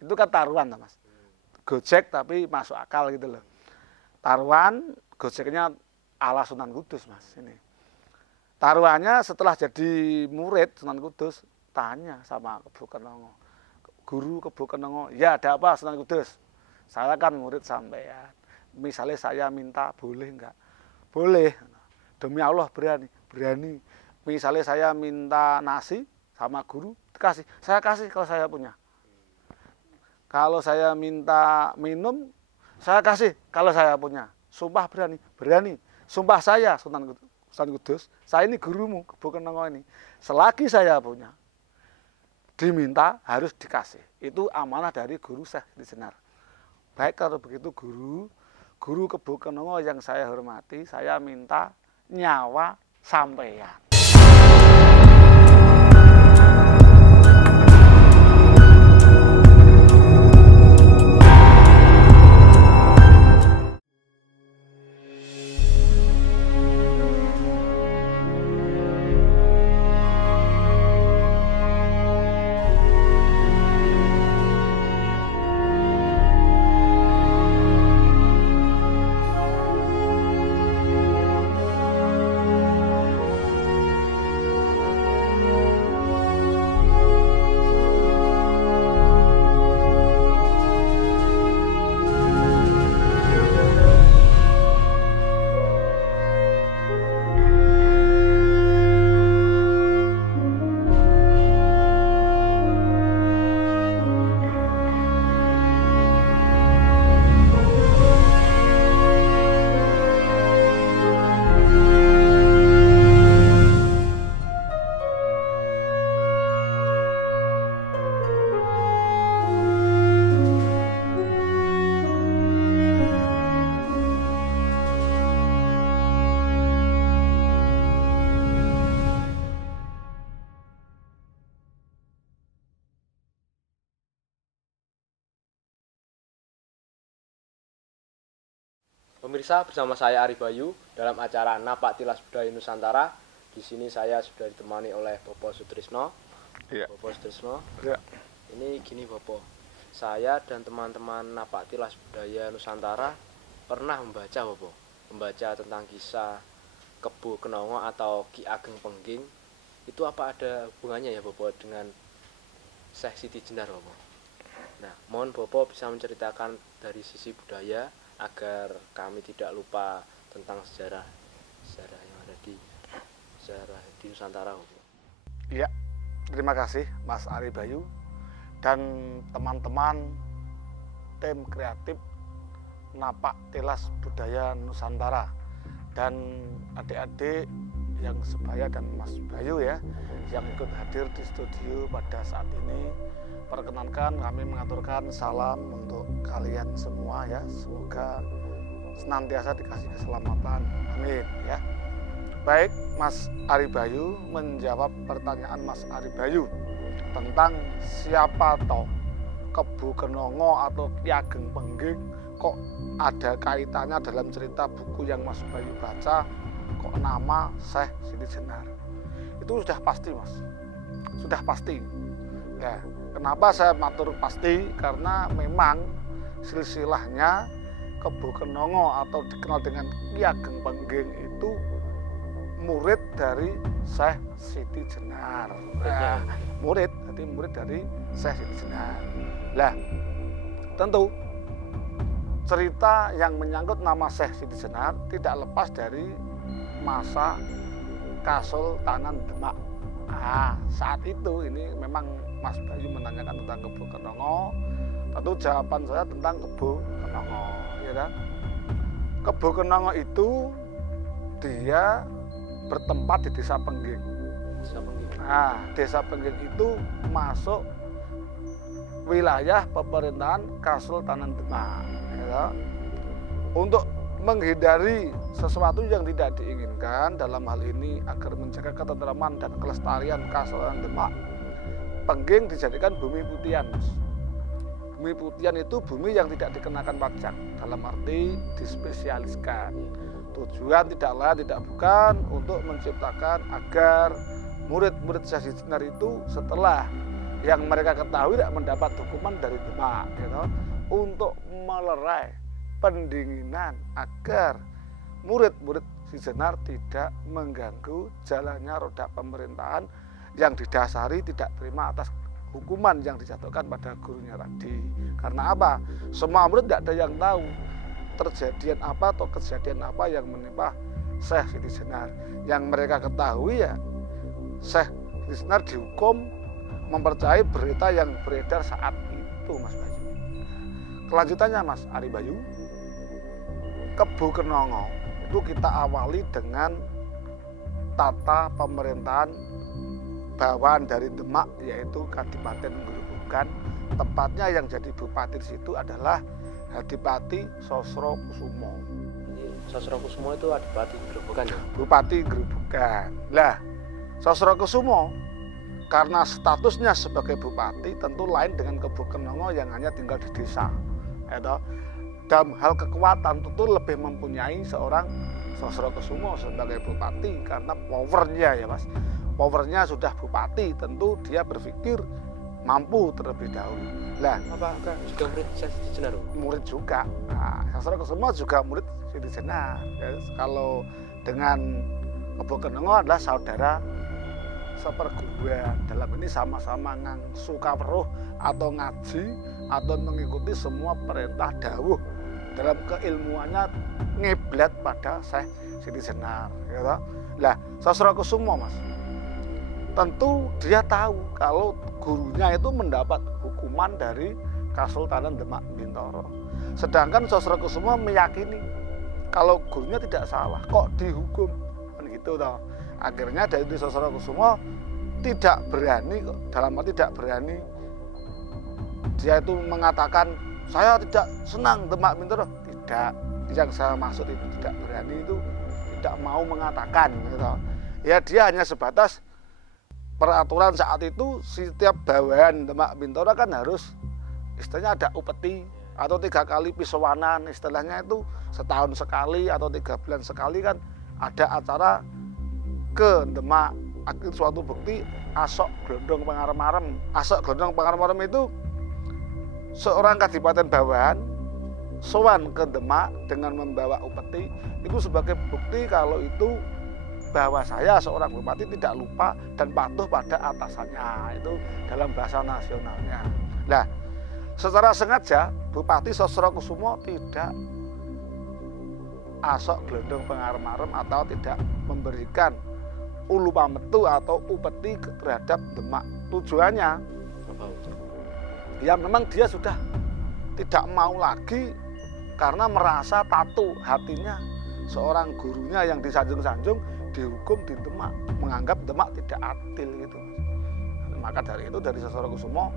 Itu kan taruhan, Mas. Gojek tapi masuk akal gitu loh. Taruhan, gojeknya ala Sunan Kudus, Mas. Ini. Taruhannya setelah jadi murid Sunan Kudus, tanya sama Kebo Kenongo. Guru Kebo Kenongo, ya ada apa Sunan Kudus? Saya kan murid sampean. Misalnya saya minta, boleh enggak? Boleh. Demi Allah berani. Berani. Misalnya saya minta nasi sama guru, kasih. Saya kasih kalau saya punya. Kalau saya minta minum, saya kasih kalau saya punya. Sumpah berani. Berani. Sumpah saya Sunan Kudus, saya ini gurumu, Kebo Kenongo ini. Selagi saya punya, diminta harus dikasih. Itu amanah dari guru Syekh Siti Jenar. Baik kalau begitu guru Kebo Kenongo yang saya hormati, saya minta nyawa sampeyan. Pemirsa, bersama saya Ari Bayu dalam acara Napak Tilas Budaya Nusantara. Di sini saya sudah ditemani oleh Bopo Sutrisno. Iya. Bopo Sutrisno. Ya. Ini gini Bopo, saya dan teman-teman Napak Tilas Budaya Nusantara pernah membaca tentang kisah Kebo Kenongo atau Ki Ageng Pengging. Itu apa ada hubungannya ya Bopo dengan Syekh Siti Jenar Bopo? Nah, mohon Bopo bisa menceritakan dari sisi budaya agar kami tidak lupa tentang sejarah yang ada di Nusantara. Iya, terima kasih Mas Ari Bayu dan teman-teman tim kreatif Napak Tilas Budaya Nusantara dan adik-adik yang sebaya dan Mas Bayu ya yang ikut hadir di studio pada saat ini. Perkenankan kami mengaturkan salam untuk kalian semua ya. Semoga senantiasa dikasih keselamatan. Amin ya. Baik, Mas Ari Bayu menjawab pertanyaan Mas Ari Bayu tentang siapa toh Kebo Kenongo atau Ki Ageng Pengging, kok ada kaitannya dalam cerita buku yang Mas Bayu baca, kok nama Syekh Siti Jenar. Itu sudah pasti Mas, sudah pasti ya. Kenapa saya matur pasti? Karena memang silsilahnya Kebo Kenongo atau dikenal dengan Ki Ageng Pengging itu murid dari Syekh Siti Jenar. Nah, murid dari Syekh Siti Jenar. Lah, tentu cerita yang menyangkut nama Syekh Siti Jenar tidak lepas dari masa Kasultanan Demak. Nah, saat itu ini memang Mas Bayu menanyakan tentang Kebo Kenongo, tentu jawaban saya tentang Kebo Kenongo, ya kan? Kebo Kenongo itu dia bertempat di Desa Pengging. Nah, Desa Pengging itu masuk wilayah pemerintahan Kasultanan Demak. Ya. Untuk menghindari sesuatu yang tidak diinginkan dalam hal ini agar menjaga ketentraman dan kelestarian Kasultanan Demak, Pengging dijadikan bumi putihan. Bumi putihan itu bumi yang tidak dikenakan pajak, dalam arti dispesialiskan. Tujuan tidak lain tidak bukan untuk menciptakan agar murid-murid Syekh Siti Jenar itu setelah yang mereka ketahui tidak mendapat hukuman dari Demak gitu, untuk melerai pendinginan agar murid-murid Si Jenar tidak mengganggu jalannya roda pemerintahan yang didasari tidak terima atas hukuman yang dijatuhkan pada gurunya tadi. Karena apa? Semua murid tidak ada yang tahu terjadian apa atau kejadian apa yang menimpa Syekh Siti Jenar. Yang mereka ketahui ya Syekh Siti Jenar dihukum mempercayai berita yang beredar saat itu, Mas Bayu. Kelanjutannya, Mas Ari Bayu, Kebo Kenongo itu kita awali dengan tata pemerintahan bawaan dari Demak, yaitu Kadipaten Grobogan. Tepatnya yang jadi bupati di situ adalah Adipati Sosrokusumo. Sosrokusumo itu Adipati Grobogan ya? Bupati Grobogan. Lah, Sosrokusumo karena statusnya sebagai bupati tentu lain dengan Kebo Kenongo yang hanya tinggal di desa. Dalam hal kekuatan tentu lebih mempunyai seorang Sosrokusumo sebagai bupati karena powernya ya Mas. Powernya sudah bupati, tentu dia berpikir mampu terlebih dahulu. Lah, apakah juga murid Siti Jenar? Murid juga. Nah, Sosrokusumo juga murid Siti Jenar. Ya, kalau dengan Kebo Kenongo adalah saudara seperguruan. Dalam ini sama-sama ngangsu kaweruh atau ngaji atau mengikuti semua perintah dawuh dalam keilmuannya ngiblat pada Syekh Siti Jenar gitu. Lah, Sosrokusumo Mas, tentu dia tahu kalau gurunya itu mendapat hukuman dari Kasultanan Demak Bintoro. Sedangkan Sosrokusumo meyakini kalau gurunya tidak salah, kok dihukum kan gitu toh. Akhirnya dari Sosrokusumo tidak berani, dalam arti tidak berani dia itu mengatakan saya tidak senang Demak Bintoro. Tidak, yang saya maksud itu tidak berani itu tidak mau mengatakan gitu. Ya dia hanya sebatas peraturan saat itu setiap bawahan Demak Bintoro kan harus istilahnya ada upeti atau 3 kali pisowanan, istilahnya itu setahun sekali atau 3 bulan sekali kan ada acara ke Demak. Akhir suatu bukti Asok Glondong Pangarmarem. Asok Glondong Pangarmarem itu seorang kadipaten bawahan sowan ke Demak dengan membawa upeti, itu sebagai bukti kalau itu bahwa saya seorang bupati tidak lupa dan patuh pada atasannya, itu dalam bahasa nasionalnya. Nah, secara sengaja Bupati Sosrokusumo tidak Asok Glondong Pangarmarem atau tidak memberikan ulu pametu atau upeti terhadap Demak. Tujuannya ya memang dia sudah tidak mau lagi karena merasa tatu hatinya seorang gurunya yang disanjung-sanjung dihukum di Demak, menganggap Demak tidak adil gitu. Maka dari itu dari Sosrokusumo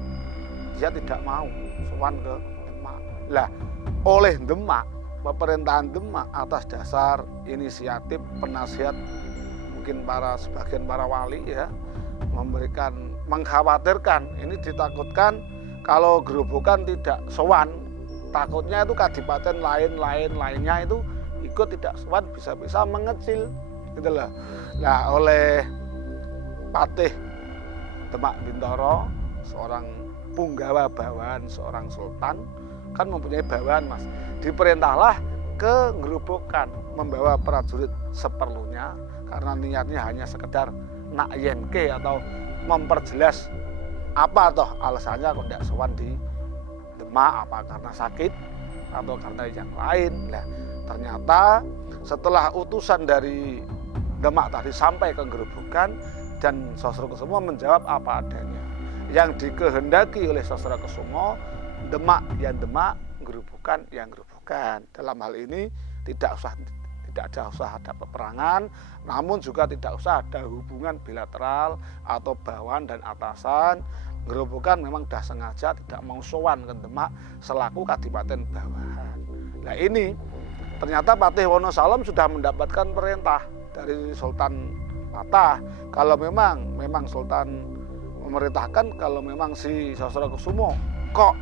dia tidak mau sowan ke Demak. Lah, oleh Demak, pemerintahan Demak atas dasar inisiatif penasihat mungkin sebagian para wali ya memberikan, mengkhawatirkan ini ditakutkan kalau Grobogan tidak sowan, takutnya itu kadipaten lainnya itu ikut tidak sowan bisa-bisa mengecil gitu lah. Nah, oleh Patih Demak Bintoro, seorang punggawa bawahan, seorang sultan kan mempunyai bawahan Mas, diperintahlah ke Grobogan membawa prajurit seperlunya karena niatnya hanya sekedar nak yenke atau memperjelas apa toh alasannya kok tidak sowan di Demak, apa karena sakit atau karena yang lain. Nah, ternyata setelah utusan dari Demak tadi sampai ke Grobogan dan Sosrokusumo menjawab apa adanya. Yang dikehendaki oleh Sosrokusumo, Demak yang Demak, Grobogan yang Grobogan. Dalam hal ini tidak usah ada peperangan, namun juga tidak usah ada hubungan bilateral atau bawahan dan atasan. Grobogan memang sudah sengaja tidak mau sowan ke Demak selaku kadipaten bawahan. Nah ini ternyata Patih Wonosalom sudah mendapatkan perintah dari Sultan Patah kalau memang Sultan memerintahkan kalau memang si Sosrokusumo kok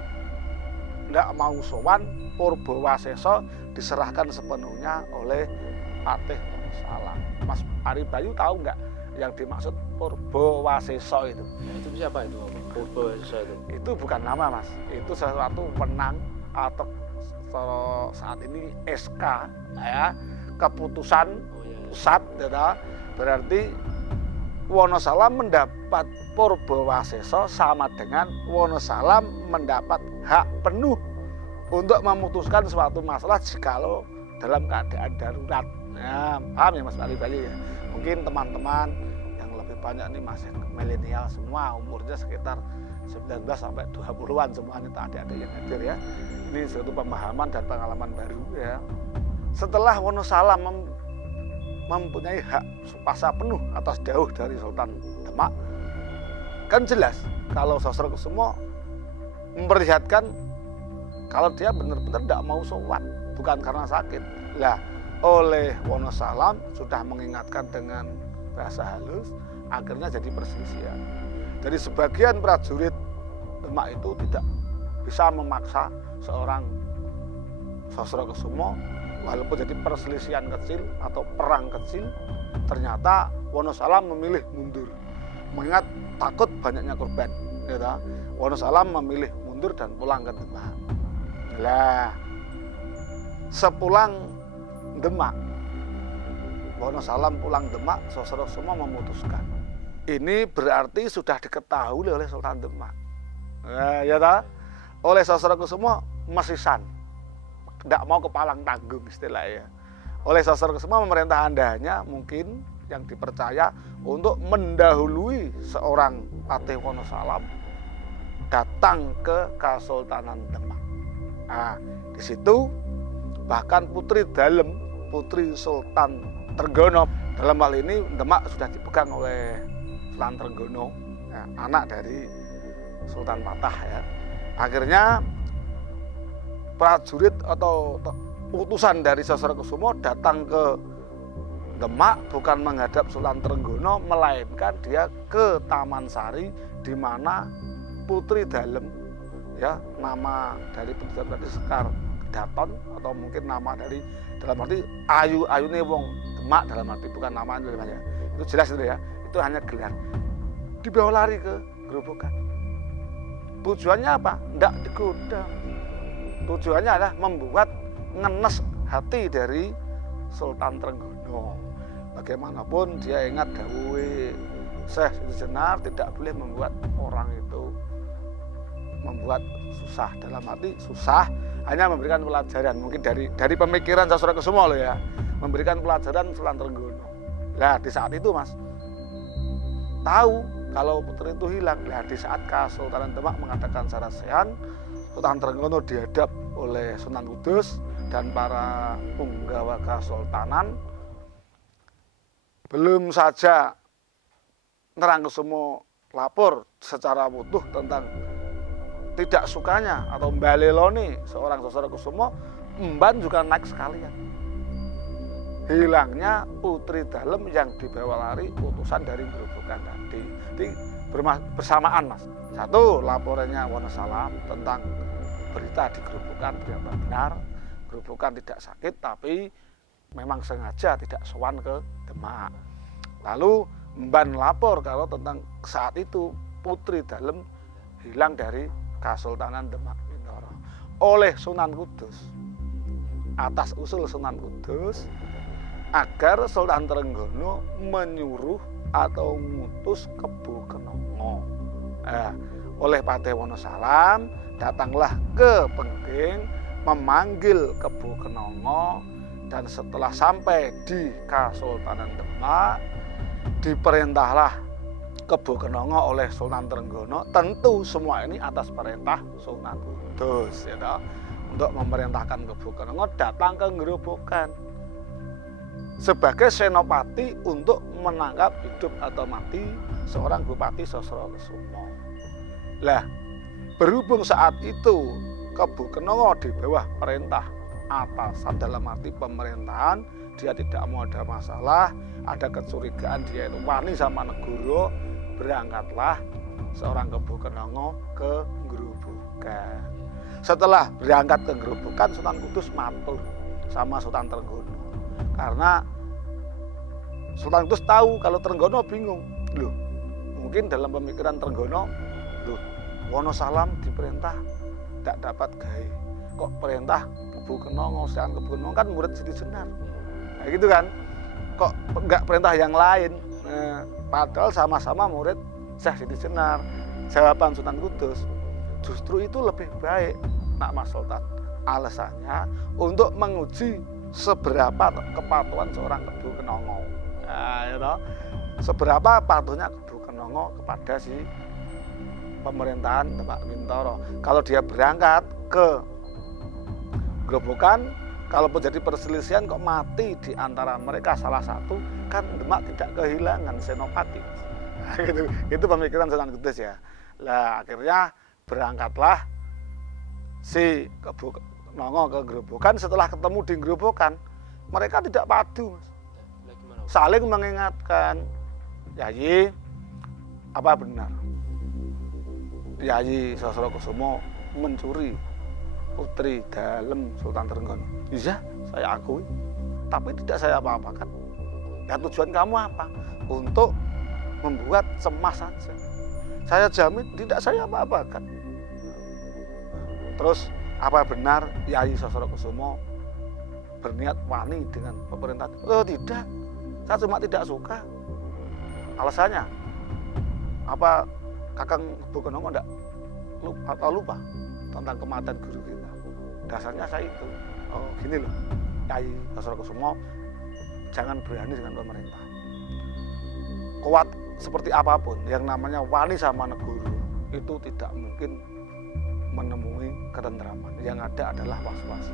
tidak mau sowan, Purbawaseso diserahkan sepenuhnya oleh Patih Wonosalam. Mas Ari Bayu tahu nggak yang dimaksud Purbawasesa itu. Ya, itu siapa itu Bapak? Purbawasesa itu? Itu bukan nama Mas, itu sesuatu wenang atau saat ini SK ya, keputusan pusat ya, berarti Wonosalam mendapat Purbawasesa sama dengan Wonosalam mendapat hak penuh untuk memutuskan suatu masalah jikalau dalam keadaan darurat. Nah, paham ya Mas Ali Bayu ya? Mungkin teman-teman yang lebih banyak nih masih milenial semua, umurnya sekitar 19 sampai 20-an semuanya, adik-adik yang hadir ya. Ini suatu pemahaman dan pengalaman baru ya. Setelah Wonosalam mempunyai hak supasa penuh atas dauh dari Sultan Demak, kan jelas kalau Sosrokusumo memperlihatkan kalau dia benar-benar tidak mau sowan, bukan karena sakit. Lah, oleh Wonosalam sudah mengingatkan dengan bahasa halus, akhirnya jadi perselisihan. Jadi sebagian prajurit Demak itu tidak bisa memaksa seorang Sosrokusumo, walaupun jadi perselisihan kecil atau perang kecil, ternyata Wonosalam memilih mundur, mengingat takut banyaknya korban. Ya, Wonosalam memilih mundur dan pulang ke Demak. Lah, sepulang Demak, Wonosalam pulang Demak, Sosrokusumo memutuskan. Ini berarti sudah diketahui oleh Sultan Demak. Nah, ya ta? Oleh Sosrokusumo mesisan, tidak mau kepalang tanggung istilahnya. Oleh Sosrokusumo memerintah andanya mungkin yang dipercaya untuk mendahului seorang Patih Wonosalam datang ke Kesultanan Demak. Nah, di situ bahkan putri dalem, putri Sultan Trenggono, dalam hal ini Demak sudah dipegang oleh Sultan Trenggono, ya, anak dari Sultan Patah ya. Akhirnya prajurit atau utusan dari Sosrokusumo datang ke Demak bukan menghadap Sultan Trenggono, melainkan dia ke Taman Sari di mana putri dalem, ya, nama dari Putri Sekar Daton, atau mungkin nama dari dalam arti ayune wong Demak, dalam arti bukan nama ya. Itu jelas itu ya, itu hanya gelar. Dibawa lari ke Grobogan. Tujuannya apa? Tidak digoda. Tujuannya adalah membuat ngenes hati dari Sultan Trenggono. Bagaimanapun dia ingat dawuhe Syekh Senar, tidak boleh membuat orang itu membuat susah, dalam arti susah, hanya memberikan pelajaran. Mungkin dari pemikiran Sosrokusumo loh ya, memberikan pelajaran Sultan Trenggono. Nah, di saat itu Mas tahu kalau putri itu hilang. Nah, di saat Kesultanan Demak mengadakan sarasehan, Sultan Trenggono dihadap oleh Sunan Kudus dan para punggawa kesultanan. Belum saja Trenggono lapor secara utuh tentang tidak sukanya atau mbaleloni seorang Sosrokusumo, emban juga naik sekalian. Hilangnya putri dalem yang dibawa lari utusan dari Grobogan tadi. Jadi bersamaan Mas. Satu, laporannya Wonosalam tentang berita di Grobogan ternyata benar. Grobogan tidak sakit, tapi memang sengaja tidak sowan ke Demak. Lalu emban lapor kalau tentang saat itu putri dalem hilang dari Kesultanan Demak Bintoro oleh Sunan Kudus, atas usul Sunan Kudus agar Sultan Trenggono menyuruh atau ngutus Kebo Kenongo. Oleh Patih Wonosalam datanglah ke Pengging memanggil Kebo Kenongo, dan setelah sampai di Kesultanan Demak diperintahlah Kebo Kenongo oleh Sultan Trenggono. Tentu semua ini atas perintah Sunan Kudus ya toh, untuk memerintahkan Kebo Kenongo datang ke Grobogan sebagai senopati untuk menangkap hidup atau mati seorang Bupati Sosrokusumo. Lah, berhubung saat itu Kebo Kenongo di bawah perintah atasan, dalam arti pemerintahan, dia tidak mau ada masalah, ada kecurigaan dia itu wani sama negoro, berangkatlah seorang Kebo Kenongo ke Grobogan. Setelah berangkat ke Grobogan, Sunan Kudus matur sama Sultan Trenggono, karena Sultan Kudus tahu kalau Trenggono bingung. Loh, mungkin dalam pemikiran Trenggono, loh, Wonosalam diperintah tidak dapat gawe. Kok perintah Kebu Kenongo, sedangkan Kebu Kenongo kan murid Siti Jenar. Nah, gitu kan. Kok enggak perintah yang lain? Padahal sama-sama murid Syekh Siti Jenar. Jawaban Sultan Kudus, justru itu lebih baik, Nak Mas Sultan. Alasannya untuk menguji seberapa kepatuhan seorang Kebu Kenongo. Nah, you know, seberapa patuhnya Kebu Kenongo kepada si pemerintahan Demak Bintoro. Kalau dia berangkat ke Grobogan, kalaupun jadi perselisihan kok mati di antara mereka salah satu, kan Demak tidak kehilangan senopati. Nah, itu pemikiran Sunan Kudus ya. Lah akhirnya berangkatlah si Kebu Kenongo ke Grobogan. Setelah ketemu di Grobogan, mereka tidak padu, Mas. Saling mengingatkan, Yayi, apa benar Yayi Sosrokusumo mencuri putri dalem Sultan Trenggono? Iya, saya akui, tapi tidak saya apa-apakan. Ya tujuan kamu apa? Untuk membuat cemas saja. Saya jamin tidak saya apa-apakan. Terus apa benar Yayi Sosrokusumo berniat wani dengan pemerintah? Oh tidak, saya cuma tidak suka. Alasannya apa? Kakang Kebu Kenongo enggak lupa tentang kematian guru kita. Dasarnya saya itu. Oh gini loh, Yayi Sosrokusumo jangan berani dengan pemerintah. Kuat seperti apapun, yang namanya wani sama negoro itu tidak mungkin menemui ketentraman. Yang ada adalah was-was.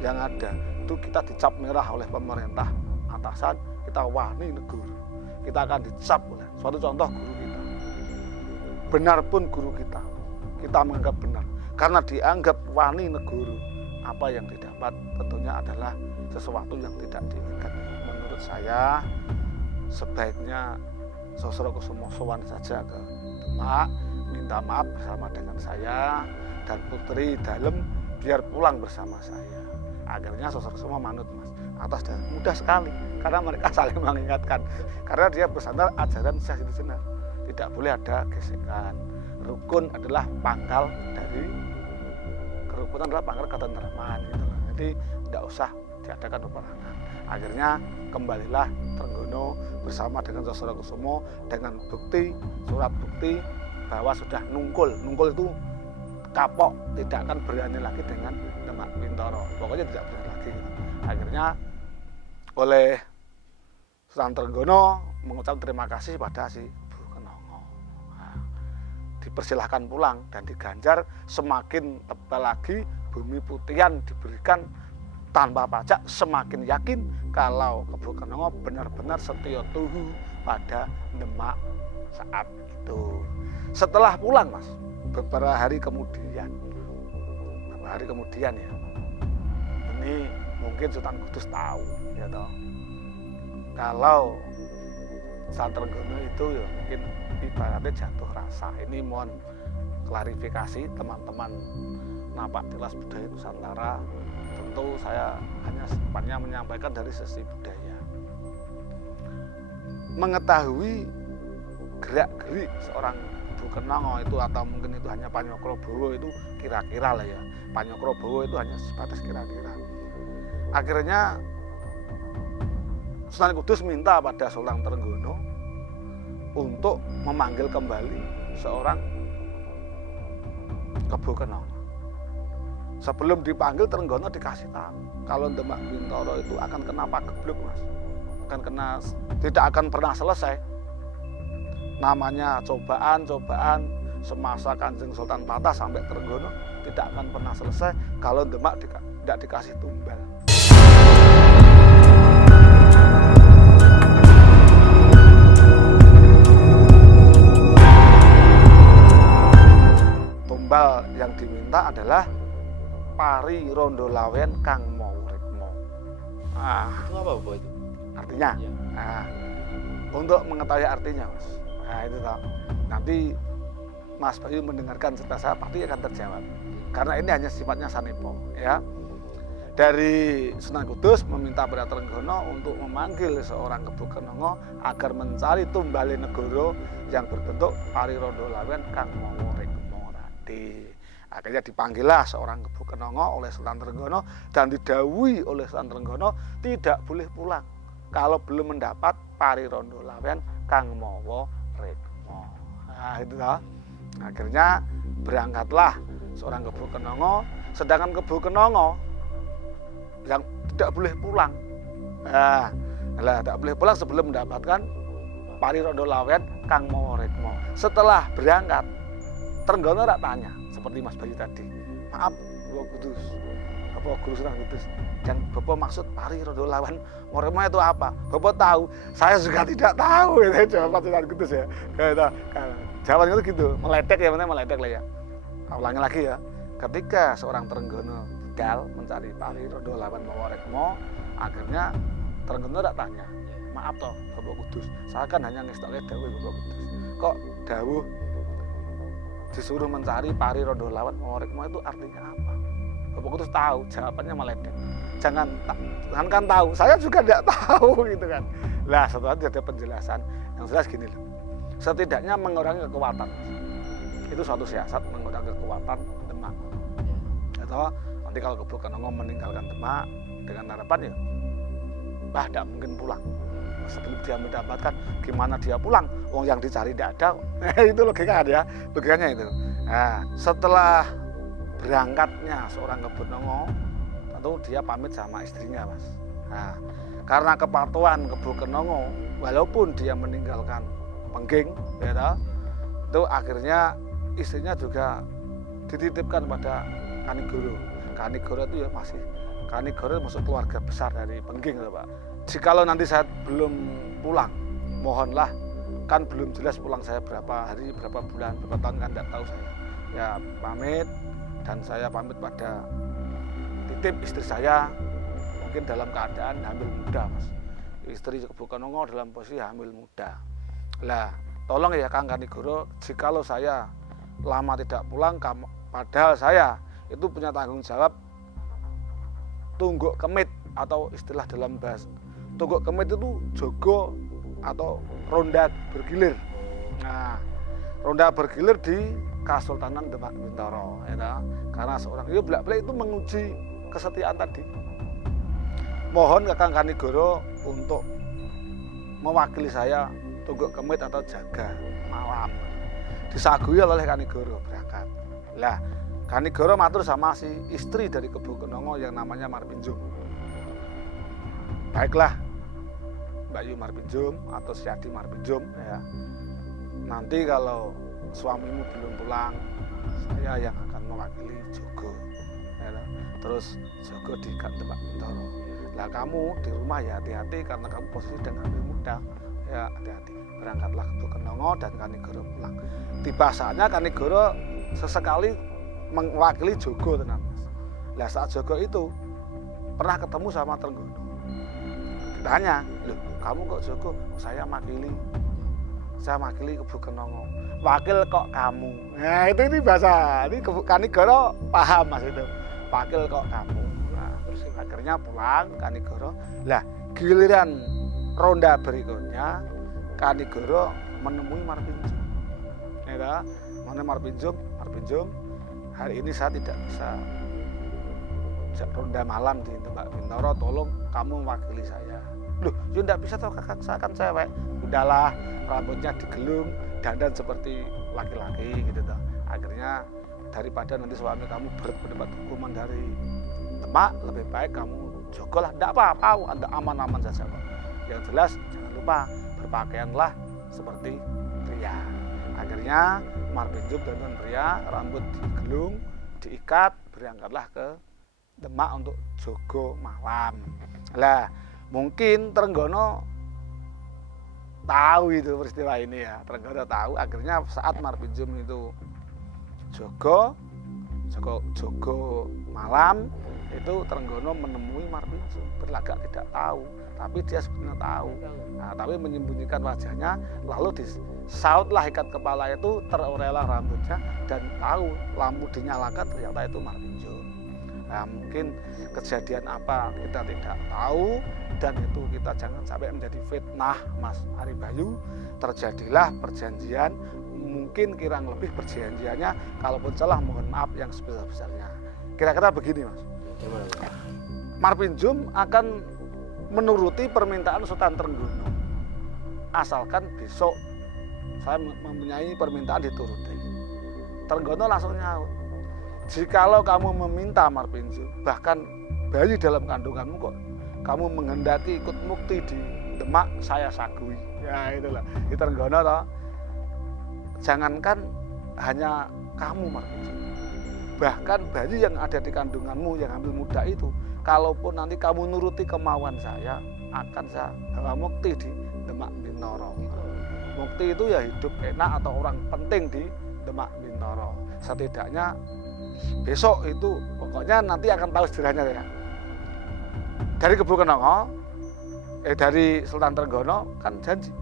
Yang ada itu kita dicap merah oleh pemerintah atasan, kita wani negoro. Kita akan dicap oleh suatu contoh guru kita. Benar pun guru kita menganggap benar. Karena dianggap wani negoro, apa yang didapat tentunya adalah sesuatu yang tidak diinginkan. Menurut saya, sebaiknya Sosrokusumo sowan saja ke Demak, minta maaf bersama dengan saya, dan putri dalem biar pulang bersama saya. Akhirnya Sosrokusumo manut, Mas. Atas dan mudah sekali, karena mereka saling mengingatkan. Karena dia bersandar ajaran Syekh Siti Jenar. Tidak boleh ada gesekan. Rukun adalah pangkal dari kerukunan, adalah pangkal ketentraman gitu. Jadi tidak usah diadakan peperangan. Akhirnya kembalilah Trenggono bersama dengan Sosrokusumo dengan bukti, surat bukti bahwa sudah nungkul. Nungkul itu kapok, tidak akan berani lagi dengan Demak Bintoro. Pokoknya tidak berani lagi. Akhirnya oleh Sultan Trenggono mengucap terima kasih pada si Kebu Kenongo. Nah, dipersilahkan pulang dan diganjar semakin tebal lagi bumi putihan diberikan tanpa pajak, semakin yakin kalau Kebu Kenongo benar-benar setia tuhu pada Demak saat itu. Setelah pulang, Mas, beberapa hari kemudian ya, ini mungkin Sultan Kudus tahu, ya toh, kalau Sultan Trenggono itu ya mungkin ibaratnya jatuh rasa. Ini mohon klarifikasi teman-teman Napak Tilas Budaya Nusantara. Tentu saya hanya sifatnya menyampaikan dari sisi budaya. Mengetahui gerak-gerik seorang Kebu Kenongo itu, atau mungkin itu hanya Panyokro Bowo, itu kira-kira lah ya. Panyokro Bowo itu hanya sebatas kira-kira. Akhirnya Sunan Kudus minta pada Sultan Trenggono untuk memanggil kembali seorang Kebu Kenongo. Sebelum dipanggil, Trenggono dikasih tahu kalau Demak Bintoro itu akan kena pagebluk, Mas. Tidak akan pernah selesai. Namanya cobaan semasa Kanjeng Sultan Patah sampai Trenggono tidak akan pernah selesai kalau Demak tidak dikasih tumbal. Tumbal yang diminta adalah pari rondo lawen kang mau rikmo. Itu apa Bu itu? Artinya? Ya. Nah, untuk mengetahui artinya, Mas. Nah, itu toh. Nanti Mas Bayu mendengarkan cerita saya pasti akan terjawab. Karena ini hanya sifatnya sanepo, ya. dari Sunan Kudus meminta pada Trenggono untuk memanggil seorang Kebu Kenongo agar mencari tumbale negoro yang berbentuk pari rondo lawen kang mawa rekmo tadi. Akhirnya dipanggillah seorang Kebu Kenongo oleh Sunan Trenggono dan didhawuhi oleh Sunan Trenggono tidak boleh pulang kalau belum mendapat pari rondo lawen kang mawa rekmo. Nah, itu toh. Akhirnya berangkatlah seorang Kebu Kenongo, sedangkan Kebu Kenongo yang tidak boleh pulang. Nah, tidak boleh pulang sebelum mendapatkan pari rondo lawen kang mawa rekmo. Setelah berangkat, Trenggono tak tanya seperti Mas Bayu tadi. Maaf, Bapak Kudus, Bapak Guru Sunan Kudus, yang Bapak maksud pari rondo lawen mawa rekmo itu apa? Bapak tahu? Saya juga tidak tahu. Itu jawaban Sunan Kudus ya. Jawaban itu gitu, meledek ya, benar meledek lah ya. Ulangi lagi ya. Ketika seorang Trenggono mencari pari rondo lawan mawa rekmo, akhirnya Trenggono tak tanya, maaf toh Bapak Kudus, saya kan hanya ngestoke dawuh Bapak Kudus, kok dawuh disuruh mencari pari rondo lawan mawa rekmo itu artinya apa? Bapak Kudus tahu, jawabannya meledek. Jangan kan tahu, saya juga tidak tahu gitu kan. Lah setelah ada penjelasan yang jelas gini loh, setidaknya mengurangi kekuatan, itu suatu siasat mengurangi kekuatan Demak. Atau nanti kalau Kebu Kenongo meninggalkan Demak dengan harapan ya, tidak mungkin pulang. Sebelum dia mendapatkan, gimana dia pulang? Wong yang dicari tidak ada. Itu logika ya, logikanya itu. Nah, setelah berangkatnya seorang Kebu Kenongo, tentu dia pamit sama istrinya, Mas. Nah, karena kepatuhan Kebu Kenongo, walaupun dia meninggalkan Pengging, ya, itu akhirnya istrinya juga dititipkan pada Kanigoro. Kanigoro itu ya masih Kanigoro masuk keluarga besar dari Pengging, ya, Pak. Jikalau nanti saya belum pulang, mohonlah, kan belum jelas pulang saya berapa hari, berapa bulan, berapa tahun kan tidak tahu saya. Ya pamit, dan saya pamit pada titip istri saya, mungkin dalam keadaan hamil muda, Mas. Istri Kebu Kenongo dalam posisi hamil muda. Lah, tolong ya Kang Kanigoro, jikalau saya lama tidak pulang, padahal saya itu punya tanggung jawab tungguk kemit, atau istilah dalam bahasa tungguk kemit itu jogo atau ronda bergilir. Nah, ronda bergilir di Kasultanan Demak Bintoro, ya, karena seorang itu belak-belak itu menguji kesetiaan tadi. Mohon ke Kang Kanigoro untuk mewakili saya tungguk kemit atau jaga malam. Disagui oleh Kanigoro berangkat. Lah, Kanigoro matur sama si istri dari Kebu Kenongo yang namanya Marpinjum. Baiklah, Mbak Yu Marpinjum atau Siadi Marpinjum, ya. Nanti kalau suamimu belum pulang, saya yang akan mewakili Jogo. Ya, terus Jogo di Demak Bintoro. Lah kamu di rumah ya hati-hati karena kamu posisi dengan hamil muda. Ya hati-hati. Berangkatlah Kebu Kenongo dan Kanigoro pulang. Tiba saatnya Kanigoro sesekali mewakili Jogo, tenan, Mas. Lah saat Jogo itu pernah ketemu sama Trenggono. Ditanya, loh kamu kok Jogo? Saya makili Kebu Kenongo. Wakil kok kamu? Nah ini bahasa, ini Kanigoro paham, Mas, itu. Wakil kok kamu. Nah terus akhirnya pulang Kanigoro. Lah giliran ronda berikutnya Kanigoro menemui Marpinjum. Ya, menemui Marpinjum, hari ini saya tidak bisa ronda malam di Demak Bintoro, tolong kamu mewakili saya. Loh, ya tidak bisa toh kakak, saya kan cewek. Udahlah, rambutnya digelung, dandan seperti laki-laki gitu toh. Akhirnya daripada nanti suami kamu berpendapat hukuman dari Demak, lebih baik kamu Jogo lah. Tidak apa-apa, Anda aman-aman saja kok. Yang jelas jangan lupa berpakaianlah seperti pria. Akhirnya Marpinjum dan pria, rambut digelung, diikat, berangkatlah ke Demak untuk Jogo malam. Lah, mungkin Trenggono tahu itu peristiwa ini ya. Trenggono tahu. Akhirnya saat Marpinjum itu Jogo malam, itu Trenggono menemui Marpinjum, berlagak tidak tahu, tapi dia sebenarnya tahu. Nah, tapi menyembunyikan wajahnya, lalu disautlah ikat kepala itu, terorela rambutnya, dan tahu lampu dinyalakan ternyata itu Marpinjum. Nah, mungkin kejadian apa kita tidak tahu, dan itu kita jangan sampai menjadi fitnah Mas Ari Bayu. Terjadilah perjanjian, mungkin kurang lebih perjanjiannya, kalaupun salah mohon maaf yang sebesar-besarnya. Kira-kira begini Mas. Gimana? Marpinjum akan menuruti permintaan Sultan Trenggono, asalkan besok saya mempunyai permintaan dituruti. Trenggono langsung nyaut, jikalau kamu meminta Marpinjum, bahkan bayi dalam kandunganmu kok kamu menghendaki ikut mukti di Demak, saya sagui. Ya itulah, di Trenggono toh. Jangankan hanya kamu Marpinjum, bahkan bayi yang ada di kandunganmu yang hamil muda itu, kalaupun nanti kamu nuruti kemauan saya, akan saya bawa mukti di Demak Bintoro. Mukti itu ya hidup enak atau orang penting di Demak Bintoro. Setidaknya besok itu pokoknya nanti akan tahu sejarahnya ya. Dari Kebu Kenongo, dari Sultan Trenggono kan janji,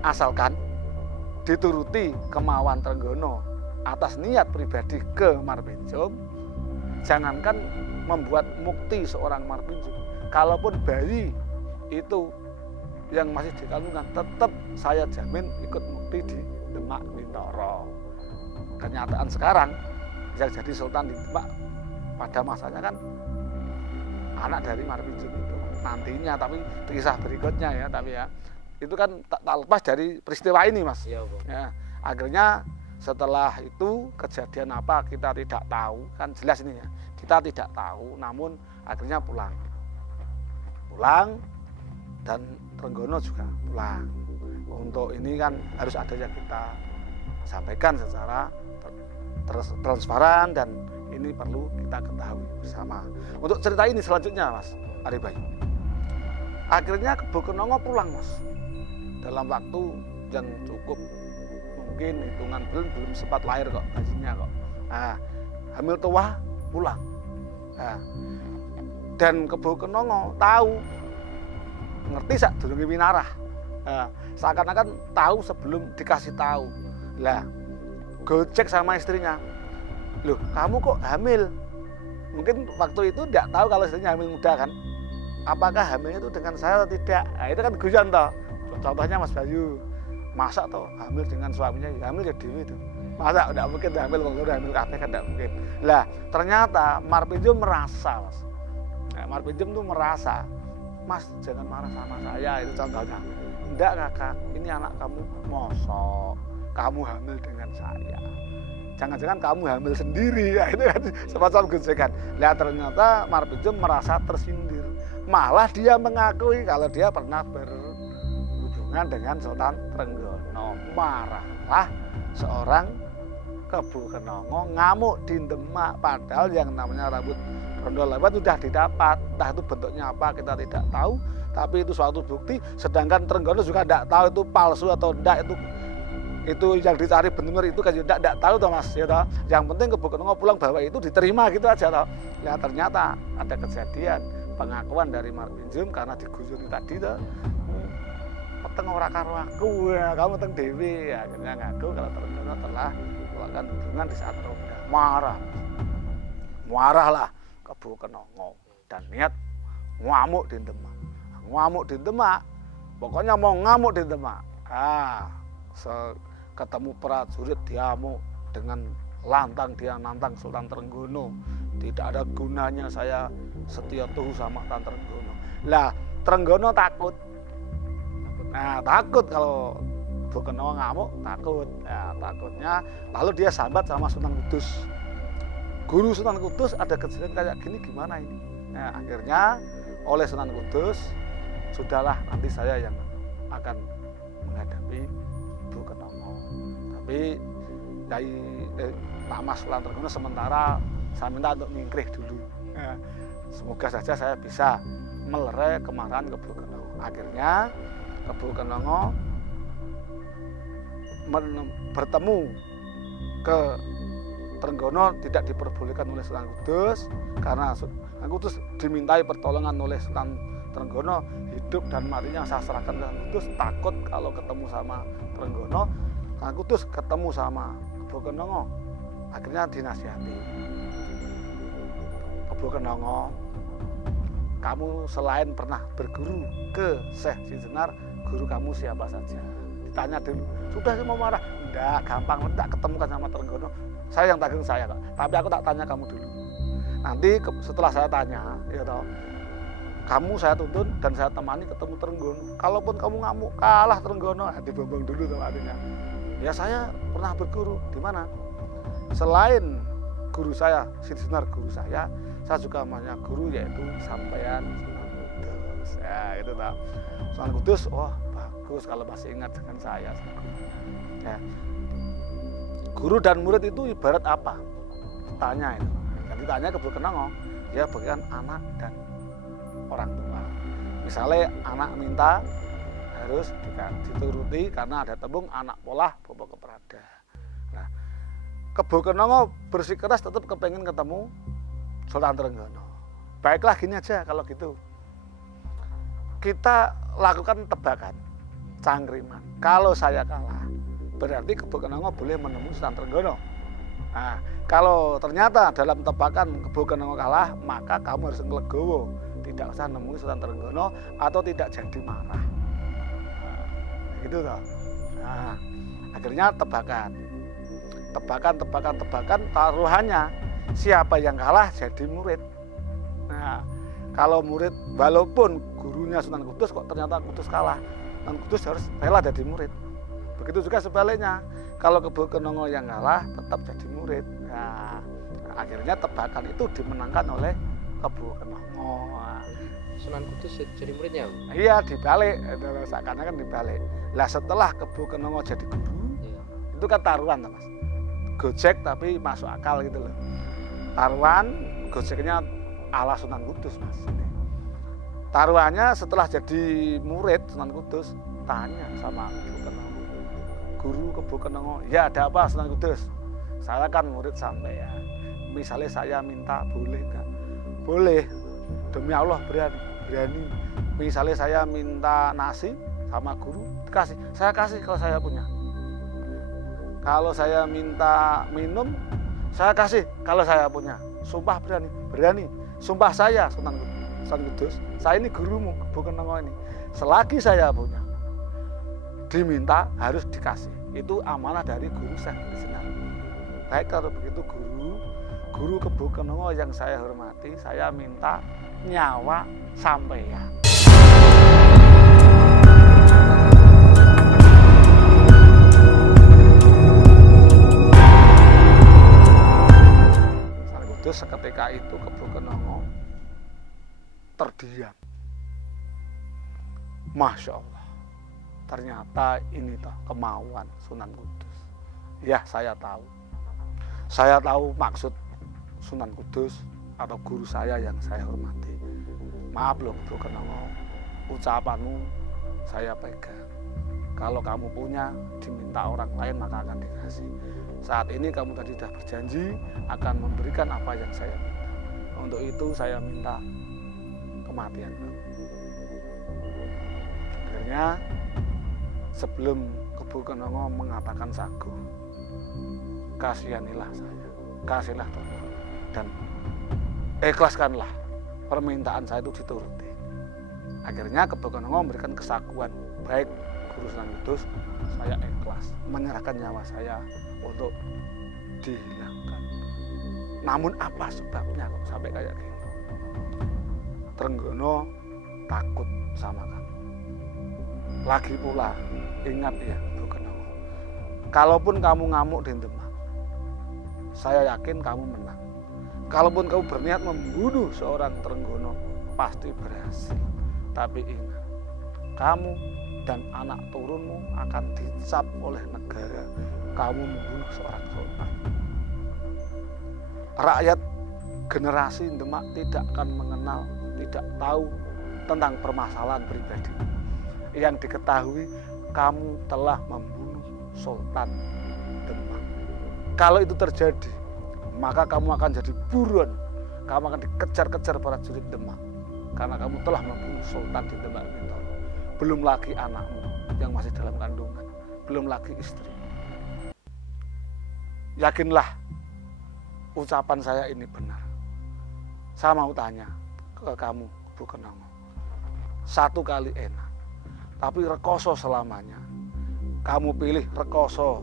asalkan dituruti kemauan Trenggono atas niat pribadi ke Marpinjum, jangankan membuat mukti seorang Marpinjum, kalaupun bayi itu yang masih di kandungan, tetap saya jamin ikut mukti di Demak Bintoro. Kenyataan sekarang yang jadi Sultan di Demak pada masanya kan anak dari Marpinjum itu nantinya, tapi kisah berikutnya ya, tapi ya itu kan tak lepas dari peristiwa ini Mas. Iya, Bang. Ya, akhirnya setelah itu kejadian apa kita tidak tahu, kan jelas ini ya, kita tidak tahu, namun akhirnya pulang dan Trenggono juga pulang. Untuk ini kan harus ada yang kita sampaikan secara transparan, dan ini perlu kita ketahui bersama. Untuk cerita ini selanjutnya Mas Ari Bayu, akhirnya Kebu Kenongo pulang Mas dalam waktu yang cukup, mungkin hitungan belum sempat lahir kok bayinya kok. Nah, hamil tua pulang. Nah, dan Kebu Kenongo tahu, ngerti sak durunge winarah. Nah, seakan-akan tahu sebelum dikasih tahu. Lah, gojek sama istrinya, loh kamu kok hamil? Mungkin waktu itu tidak tahu kalau istrinya hamil muda kan. Apakah hamilnya itu dengan saya atau tidak? Nah, itu kan guyon toh. Contohnya Mas Bayu, masa toh hamil dengan suaminya, ya hamil ya dewi itu. Masa tidak mungkin hamil, kalau udah hamil kabeh kan tidak mungkin. Lah, ternyata Marpinjum merasa Mas. Nah, Marpinjum tuh merasa, Mas jangan marah sama saya, itu contohnya. Enggak kakak, ini anak kamu, mosok kamu hamil dengan saya, jangan-jangan kamu hamil sendiri, ya itu kan semacam gojekan. Lihat ternyata Marpinjum merasa tersindir, malah dia mengakui kalau dia pernah berhubungan dengan Sultan Trenggono. Marahlah seorang Kebu Kenongo ngamuk di Demak, padahal yang namanya rambut rondo lewat sudah didapat, entah itu bentuknya apa kita tidak tahu, tapi itu suatu bukti. Sedangkan Trenggono juga tidak tahu itu palsu atau tidak, itu yang dicari benar itu kan tidak tahu toh Mas ya toh. Yang penting Kebu Kenongo pulang bahwa itu diterima gitu aja toh. Ya ternyata ada kejadian pengakuan dari Marpinjum karena diguyuri tadi toh, peteng ora karo aku ya, kamu teng dewi ya, akhirnya ngaku kalau Trenggono telah melakukan hubungan di saat ronda. Marahlah Kebu Kenongo dan niat ngamuk di Demak. Ngamuk di Demak, pokoknya mau ngamuk di Demak. Ketemu prajurit diamuk dengan lantang, dia nantang Sultan Trenggono. Tidak ada gunanya saya setia tuh sama Sultan Trenggono. Lah Trenggono takut. Nah takut kalau Kebu Kenongo ngamuk, takut. Nah, takutnya lalu dia sambat sama Sunan Kudus. Guru Sunan Kudus ada kejadian kayak gini gimana ini? Nah, akhirnya oleh Sunan Kudus, sudahlah nanti saya yang akan menghadapi Kebu Kenongo. Tapi dari Pak Mas Sultan Trenggono sementara saya minta untuk mingkrih dulu. Nah, semoga saja saya bisa melerai kemarahan Kebu Kenongo. Akhirnya Kebu Kenongo bertemu ke Trenggono, tidak diperbolehkan oleh Sunan Kudus karena Sunan Kudus dimintai pertolongan oleh Sultan Trenggono, hidup dan matinya saya serahkan Sunan Kudus. Takut kalau ketemu sama Trenggono, Sunan Kudus ketemu sama Kebu Kenongo, akhirnya dinasihati. Kenongo, kamu selain pernah berguru ke Syekh Sisenar, guru kamu siapa saja? Ditanya dulu. Sudah sih mau marah? Enggak, gampang, enggak ketemukan sama Trenggono. Saya yang tanggung saya kok. Tapi aku tak tanya kamu dulu. Nanti setelah saya tanya, ya toh, kamu saya tuntun dan saya temani ketemu Trenggono. Kalaupun kamu ngamuk kalah Trenggono, dibombong dulu tuh artinya. Ya saya pernah berguru di mana? Selain guru saya, Sisenar guru saya juga punya guru yaitu sampean Sunan Kudus. Ya itu tak. Sunan Kudus, oh bagus kalau masih ingat dengan saya. Ya. Guru dan murid itu ibarat apa? Tanya itu. Jadi tanya ke Guru Kenongo, dia bagian anak dan orang tua. Misalnya anak minta harus dituruti karena ada tembung anak polah bobo keperada. Nah, Kebo Kenongo bersikeras tetap kepengen ketemu Sultan Trenggono. Baiklah gini aja kalau gitu. Kita lakukan tebakan cangkriman. Kalau saya kalah, berarti Kebo Kenongo boleh menemui Sultan Trenggono. Nah, kalau ternyata dalam tebakan Kebo Kenongo kalah, maka kamu harus ngelegowo, tidak usah nemui Sultan Trenggono atau tidak jadi marah. Nah, gitu toh. Nah, akhirnya tebakan, taruhannya siapa yang kalah jadi murid. Nah, kalau murid walaupun gurunya Sunan Kudus kok ternyata Kudus kalah, Sunan Kudus harus rela jadi murid. Begitu juga sebaliknya, kalau Kebo Kenongo yang kalah tetap jadi murid. Nah, akhirnya tebakan itu dimenangkan oleh Kebo Kenongo. Nah, Sunan Kudus jadi muridnya? Iya, dibalik, seakan kan dibalik. Lah setelah Kebo Kenongo jadi guru, itu kan taruhan, Mas. Gojek tapi masuk akal gitu loh. Taruhan, gojeknya ala Sunan Kudus, Mas. Taruhannya setelah jadi murid Sunan Kudus, tanya sama Kebo Kenongo. Guru Kebo Kenongo, ya ada apa Sunan Kudus? Saya kan murid sampean. Misalnya saya minta, boleh enggak? Boleh. Demi Allah berani. Misalnya saya minta nasi sama guru, dikasih. Saya kasih kalau saya punya. Kalau saya minta minum, saya kasih kalau saya punya. Sumpah berani. Sumpah saya Sunan Kudus, saya ini gurumu Kebo Kenongo ini. Selagi saya punya, diminta harus dikasih. Itu amanah dari guru Syekh Sisenar. Baik kalau begitu guru Kebo Kenongo yang saya hormati, saya minta nyawa sampeyan. Seketika itu Kebo Kenongo terdiam. Masya Allah, ternyata ini toh kemauan Sunan Kudus. Ya, saya tahu maksud Sunan Kudus atau guru saya yang saya hormati. Maaf loh Kebo Kenongo, ucapanmu saya pegang. Kalau kamu punya, diminta orang lain maka akan dikasih. Saat ini kamu tadi sudah berjanji akan memberikan apa yang saya minta. Untuk itu saya minta kematian. Akhirnya sebelum Kebo Kenongo mengatakan sagu, kasihanilah saya, kasihlah tolong, dan ikhlaskanlah permintaan saya itu dituruti. Akhirnya Kebo Kenongo memberikan kesaguan, baik Guru Sunan Kudus, saya ikhlas menyerahkan nyawa saya untuk dihilangkan. Namun apa sebabnya kok sampai kayak gini? Trenggono takut sama kamu. Lagi pula ingat ya Kebo Kenongo, kalaupun kamu ngamuk di Demak, saya yakin kamu menang. Kalaupun kamu berniat membunuh seorang Trenggono, pasti berhasil. Tapi ingat, kamu dan anak turunmu akan dicap oleh negara kamu membunuh seorang sultan. Rakyat generasi Demak tidak akan mengenal, tidak tahu tentang permasalahan pribadi. Yang diketahui, kamu telah membunuh Sultan Demak. Kalau itu terjadi, maka kamu akan jadi buron. Kamu akan dikejar-kejar para jurid Demak. Karena kamu telah membunuh Sultan di Demak Bintoro. Belum lagi anakmu yang masih dalam kandungan. Belum lagi istri. Yakinlah ucapan saya ini benar. Saya mau tanya ke kamu, Bu Kenongo. Satu kali enak, tapi rekoso selamanya. Kamu pilih rekoso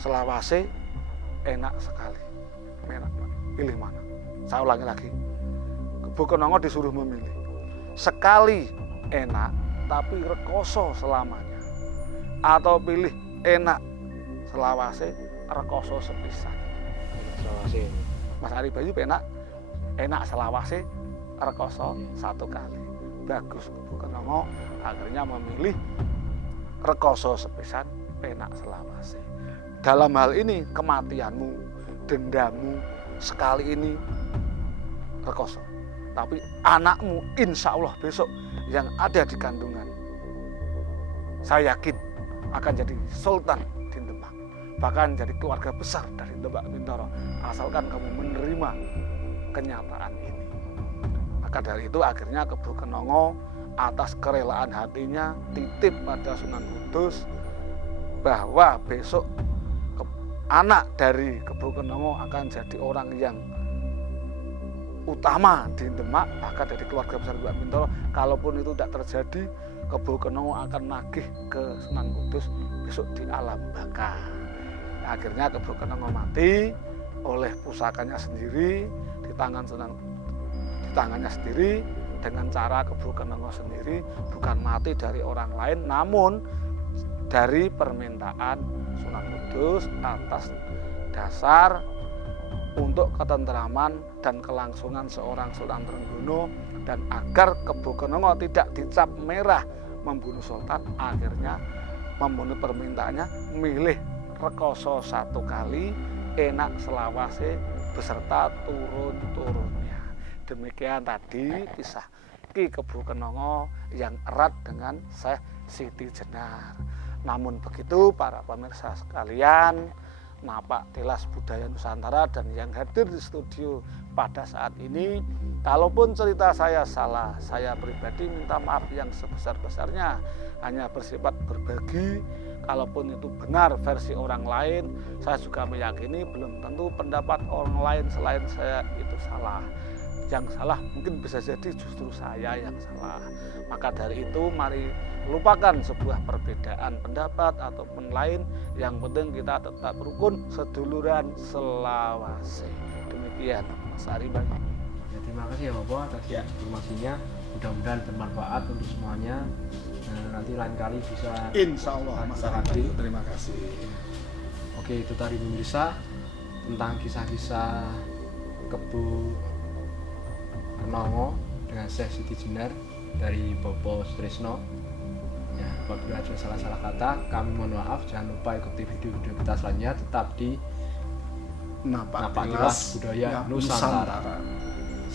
selawase enak sekali. Pilih mana? Saya ulangi lagi. Bu Kenongo disuruh memilih. Sekali enak, tapi rekoso selamanya. Atau pilih enak selawase rekoso sepisan. Selawase. Mas Ari Bayu enak selawase rekoso satu kali. Bagus, Bu Kenongo akhirnya memilih rekoso sepisan enak selawase. Dalam hal ini kematianmu, dendamu sekali ini rekoso. Tapi anakmu insya Allah besok yang ada di kandungan, saya yakin akan jadi sultan di Demak. Bahkan jadi keluarga besar dari Demak Bintoro. Asalkan kamu menerima kenyataan ini. Maka dari itu akhirnya ke Bu Kenongo atas kerelaan hatinya titip pada Sunan Kudus bahwa besok anak dari Kebo Kenongo akan jadi orang yang utama di Demak, bahkan dari keluarga besar Demak Bintoro. Kalaupun itu tidak terjadi, Kebo Kenongo akan nagih ke Sunan Kudus besok di alam baka. Akhirnya Kebo Kenongo mati oleh pusakanya sendiri di tangannya sendiri dengan cara Kebo Kenongo sendiri, bukan mati dari orang lain, namun dari permintaan Sunan Kudus atas dasar untuk ketentraman dan kelangsungan seorang Sultan Trenggono, dan agar Kebo Kenongo tidak dicap merah membunuh sultan, akhirnya memenuhi permintaannya, milih rekoso satu kali enak selawase beserta turun-turunnya. Demikian tadi kisah Ki Kebo Kenongo yang erat dengan Syekh Siti Jenar. Namun begitu para pemirsa sekalian, napak tilas budaya Nusantara dan yang hadir di studio pada saat ini, kalaupun cerita saya salah, saya pribadi minta maaf yang sebesar-besarnya, hanya bersifat berbagi. Kalaupun itu benar versi orang lain, saya juga meyakini belum tentu pendapat orang lain selain saya itu salah. Yang salah mungkin bisa jadi justru saya yang salah. Maka dari itu mari lupakan sebuah perbedaan pendapat ataupun lain. Yang penting kita tetap rukun, seduluran, selawase. Demikian Mas Ari Bayu. Ya, terima kasih ya Bapak atas informasinya. Mudah-mudahan bermanfaat untuk semuanya. Nanti lain kali bisa Insya Allah Mas Ari Bayu. Terima kasih. Oke, itu tadi pemirsa tentang kisah-kisah Kebo Kenongo dengan Syekh Siti Jenar dari Bopo Sutrisno. Ya, apabila ada salah-salah kata, kami mohon maaf. Jangan lupa ikuti video-video kita selanjutnya tetap di Napak Tilas Budaya Nusantara.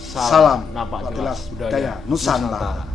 Salam Napak Tilas Budaya Nusantara.